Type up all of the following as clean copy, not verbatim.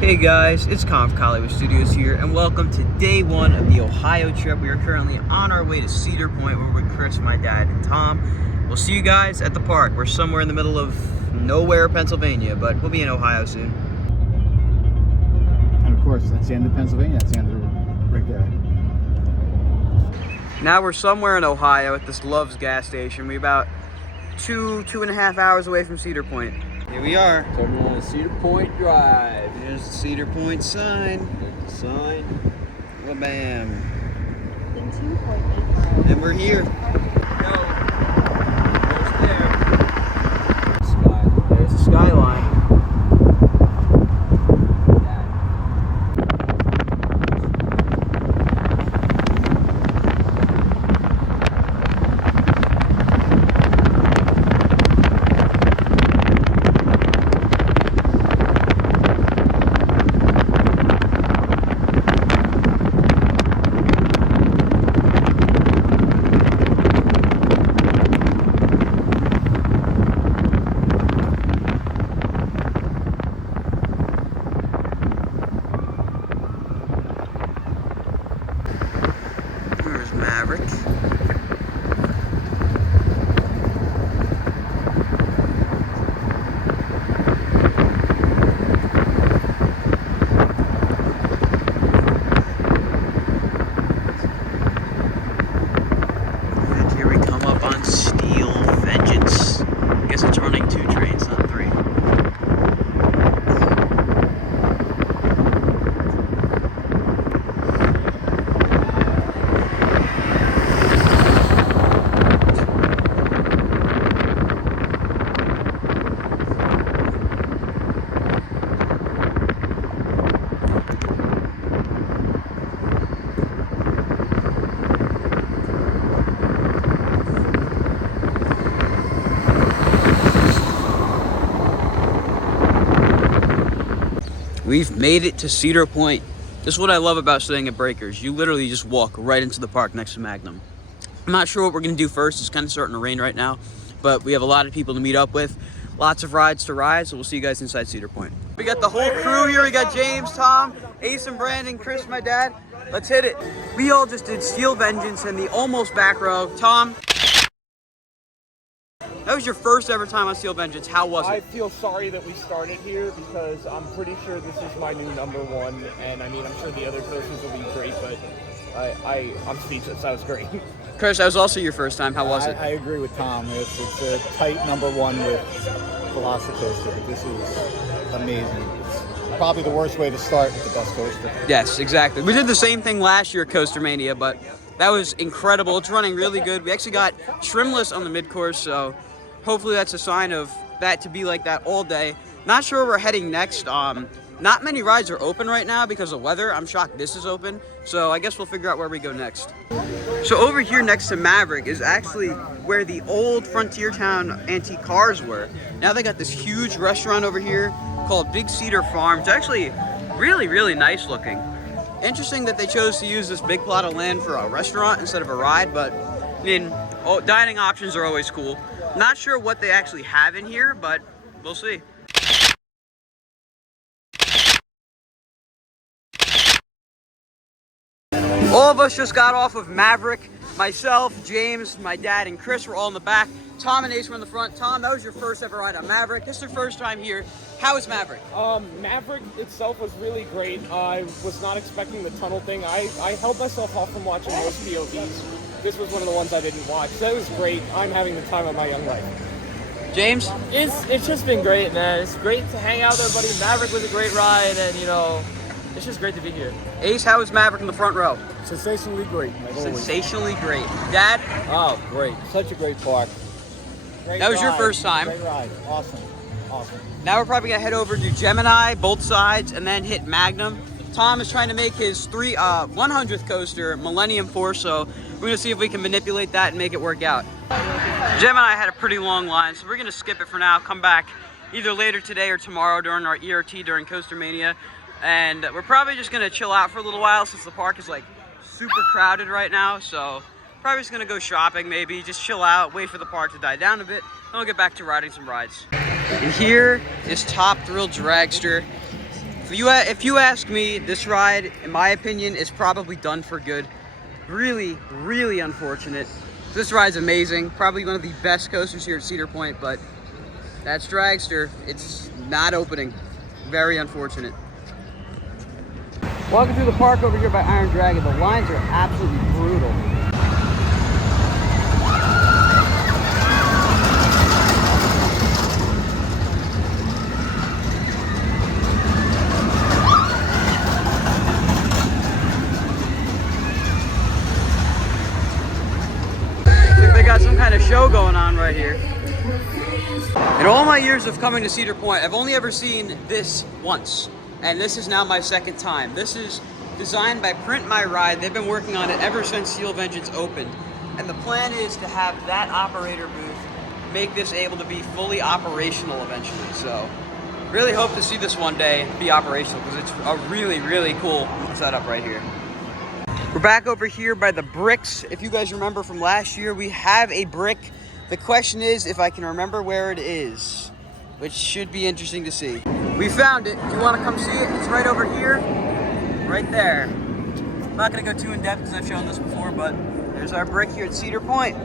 Hey guys, it's Conf Hollywood Studios here, and welcome to day one of the Ohio trip. We are currently on our way to Cedar Point, where we're with Chris, my dad, and Tom. We'll see you guys at the park. We're somewhere in the middle of nowhere, Pennsylvania, but we'll be in Ohio soon. And of course, that's the end of Pennsylvania. That's the end of right there. Now we're somewhere in Ohio at this Love's gas station. We're about two and a half hours away from Cedar Point. Here we are. Coming on Cedar Point Drive. There's the Cedar Point sign. There's the sign. Bam. In 2.8 miles. And we're here. There's the skyline. There's Maverick. And here we come up on Steel Vengeance. I guess it's running 2 trains, not 3. We've made it to Cedar Point. This is what I love about staying at Breakers. You literally just walk right into the park next to Magnum. I'm not sure what we're gonna do first. It's kind of starting to rain right now, but we have a lot of people to meet up with, lots of rides to ride, so we'll see you guys inside Cedar Point. We got the whole crew here. We got James, Tom, Ace and Brandon, Chris, my dad. Let's hit it. We all just did Steel Vengeance in the almost back row. Tom, that was your first ever time on Steel Vengeance. How was it? I feel sorry that we started here because I'm pretty sure this is my new #1, and I mean, I'm sure the other coasters will be great, but I'm speechless. That was great. Chris, that was also your first time. How was it? I agree with Tom. It's a tight #1 with Velocicoaster. This is amazing. It's probably the worst way to start with the best coaster. Yes, exactly. We did the same thing last year at Coaster Mania, but that was incredible. It's running really good. We actually got trimless on the mid-course, so hopefully that's a sign of that to be like that all day. Not sure where we're heading next. Not many rides are open right now because of weather. I'm shocked this is open, so I guess we'll figure out where we go next. So over here next to Maverick is actually where the old Frontier Town antique cars were. Now they got this huge restaurant over here called Big Cedar Farm. It's actually really, really nice looking. Interesting that they chose to use this big plot of land for a restaurant instead of a ride, but I mean, dining options are always cool. Not sure what they actually have in here, but we'll see. All of us just got off of Maverick. Myself, James, my dad, and Chris were all in the back. Tom and Ace were in the front. Tom, that was your first ever ride on Maverick. This is your first time here. How was Maverick? Maverick itself was really great. I was not expecting the tunnel thing. I held myself off from watching most POVs. This was one of the ones I didn't watch. So that was great. I'm having the time of my young life. James? It's just been great, man. It's great to hang out with everybody. Maverick was a great ride, and you know, it's just great to be here. Ace, how was Maverick in the front row? Sensationally great. Like always. Sensationally great. Dad? Oh, great. Such a great park. Great That was your ride. first time. Great ride. Awesome. Awesome. Now we're probably gonna head over to Gemini, both sides, and then hit Magnum. Tom is trying to make his 100th coaster Millennium Force, so we're gonna see if we can manipulate that and make it work out. Gemini had a pretty long line, so we're gonna skip it for now, come back either later today or tomorrow during our ERT during Coaster Mania. And we're probably just gonna chill out for a little while since the park is like super crowded right now, so probably just gonna go shopping maybe, just chill out, wait for the park to die down a bit, then we'll get back to riding some rides. And here is Top Thrill Dragster. If you ask me, this ride, in my opinion, is probably done for good. Really, really unfortunate. This ride's amazing. Probably one of the best coasters here at Cedar Point, but that's Dragster. It's not opening. Very unfortunate. Walking through the park over here by Iron Dragon, the lines are absolutely brutal. They got some kind of show going on right here. In all my years of coming to Cedar Point, I've only ever seen this once, and this is now my second time. This is designed by Print My Ride. They've been working on it ever since Steel Vengeance opened, and the plan is to have that operator booth make this able to be fully operational eventually. So really hope to see this one day be operational, because it's a really, really cool setup right here. We're back over here by the bricks. If you guys remember from last year, we have a brick. The question is if I can remember where it is, which should be interesting to see. We found it. If you want to come see it, it's right over here, right there. I'm not going to go too in depth because I've shown this before, but there's our brick here at Cedar Point.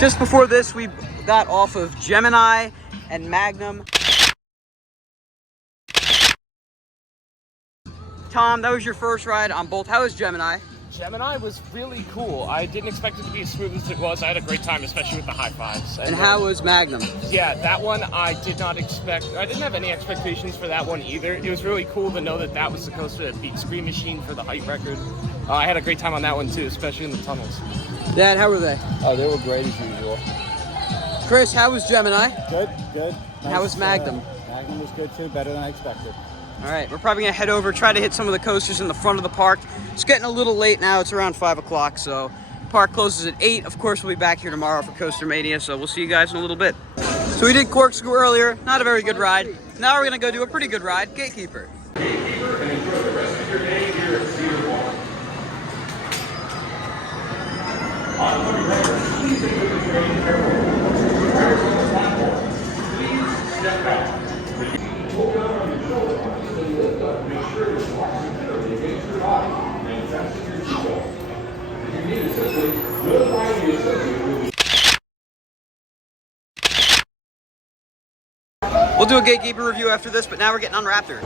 Just before this, we got off of Gemini and Magnum. Tom, that was your first ride on both. How was Gemini? Gemini was really cool. I didn't expect it to be as smooth as it was. I had a great time, especially with the high fives. And how was Magnum? Yeah, that one I did not expect. I didn't have any expectations for that one either. It was really cool to know that that was the coaster that beat Scream Machine for the height record. I had a great time on that one too, especially in the tunnels. Dad, how were they? Oh, they were great as usual. Chris, how was Gemini? Good, good. Nice, How was Magnum? Magnum was good too, better than I expected. All right, we're probably gonna head over, try to hit some of the coasters in the front of the park. It's getting a little late now, it's around 5 o'clock, so park closes at 8. Of course, we'll be back here tomorrow for Coaster Mania, so we'll see you guys in a little bit. So we did Corkscrew earlier, not a very good ride. Now we're gonna go do a pretty good ride, Gatekeeper. Gatekeeper, and enjoy the rest of your day here at Cedar Point. Oncoming riders, please exit the train carefully. Riders on the platform, please step back. Hold down on your shoulder arms and lift up. Make sure your arms are firmly against your body and fasten your seatbelt. If you need assistance, notify the associate with the We'll do a Gatekeeper review after this, but now we're getting on Raptor.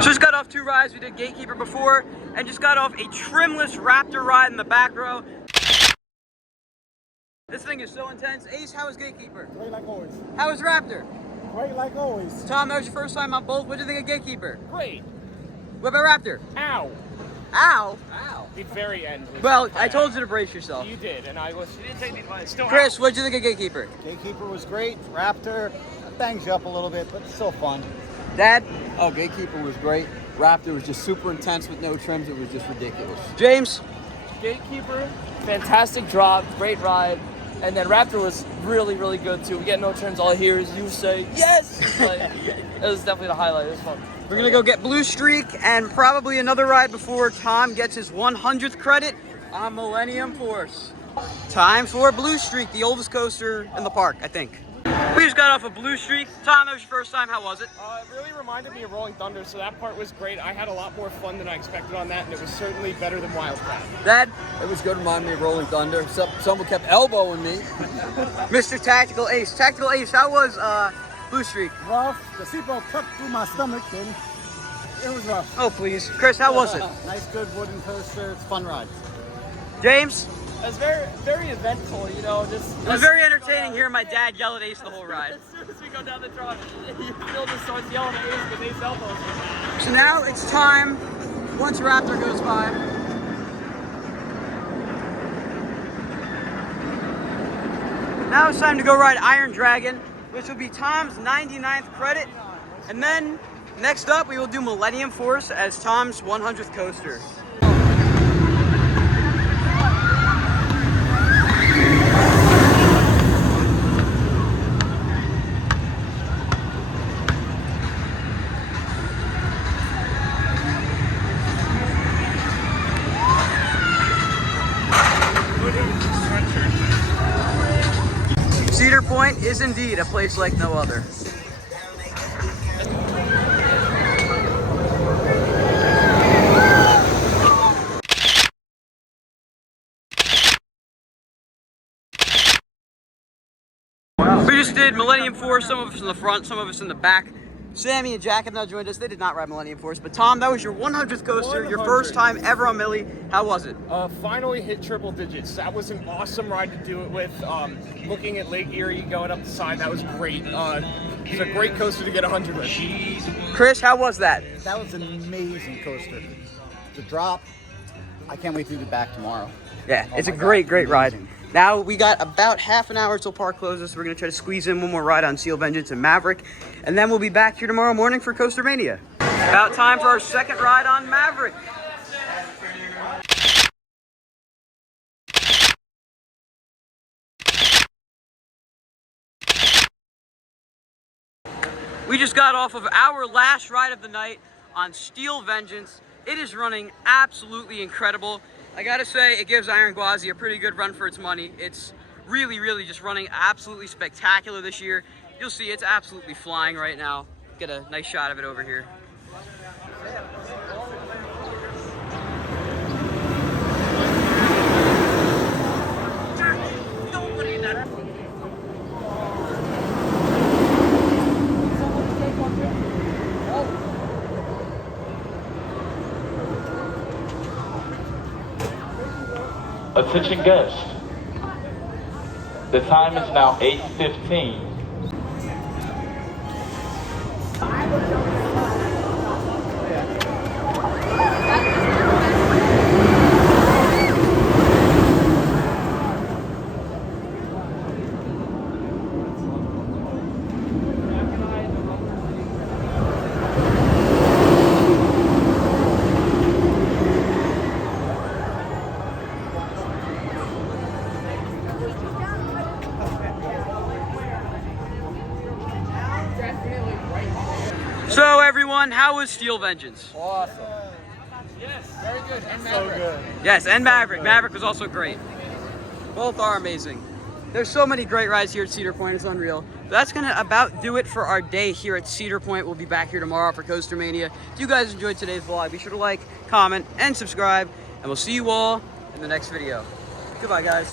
Just got off 2 rides. We did Gatekeeper before, and just got off a trimless Raptor ride in the back row. This thing is so intense. Ace, how was Gatekeeper? Great like always. How was Raptor? Great like always. Tom, that was your first time on both. What did you think of Gatekeeper? Great. What about Raptor? Ow. Ow! Ow. The very end. Was Well, I told you to brace yourself. You did, and I was. You didn't take me by. Still. Chris, what did you think of Gatekeeper? Gatekeeper was great. Raptor bangs you up a little bit, but it's still fun. Dad? Oh, Gatekeeper was great. Raptor was just super intense with no trims. It was just ridiculous. James? Gatekeeper, fantastic drop, great ride. And then Raptor was really, really good too. We get no turns. All I hear is you say yes. Like, it was definitely the highlight. It was fun. We're gonna go get Blue Streak and probably another ride before Tom gets his 100th credit on Millennium Force. Time for Blue Streak, the oldest coaster in the park, I think. We just got off of Blue Streak. Tom, that was your first time. How was it? It really reminded me of Rolling Thunder, so that part was great. I had a lot more fun than I expected on that, and it was certainly better than Wildcraft. Dad? It was good. Reminded me of Rolling Thunder. Someone kept elbowing me. Mr. Tactical Ace. Tactical Ace, how was Blue Streak? Rough. The seatbelt cut through my stomach, then. It was rough. Oh, please. Chris, how was it? Nice, good wooden coaster. It's a fun ride. James? It was very, very eventful, you know, just... It was very entertaining hearing my dad yell at Ace the whole ride. As soon as we go down the drop, you feel just starts yelling at Ace because Ace elbows him. So now it's time, once Raptor goes by, now it's time to go ride Iron Dragon, which will be Tom's 99th credit. And then, next up, we will do Millennium Force as Tom's 100th coaster. Cedar Point is indeed a place like no other. We just did Millennium Force, some of us in the front, some of us in the back. Sammy and Jack have now joined us. They did not ride Millennium Force, but Tom, that was your 100th coaster, your first time ever on Millie. How was it? Finally hit triple digits. That was an awesome ride to do it with. Looking at Lake Erie going up the side, that was great. It's a great coaster to get 100 with. Chris, how was that? That was an amazing coaster. The drop, I can't wait to do the back tomorrow. Yeah, Oh it's a my great, God, great ride. amazing. Now we got about half an hour till park closes. We're gonna try to squeeze in one more ride on Seal Vengeance and Maverick, and then we'll be back here tomorrow morning for Coaster Mania. About time for our second ride on Maverick. We just got off of our last ride of the night on Steel Vengeance. It is running absolutely incredible. I gotta say, it gives Iron Gwazi a pretty good run for its money. It's really, really just running absolutely spectacular this year. You'll see it's absolutely flying right now. Get a nice shot of it over here. Attention guests. The time is now 8:15. So everyone, how was Steel Vengeance? Awesome. Yes, very good. And Maverick. So good. Yes, and Maverick. Maverick was also great. Both are amazing. There's so many great rides here at Cedar Point, it's unreal. But that's gonna about do it for our day here at Cedar Point. We'll be back here tomorrow for Coaster Mania. If you guys enjoyed today's vlog, be sure to like, comment, and subscribe, and we'll see you all in the next video. Goodbye, guys.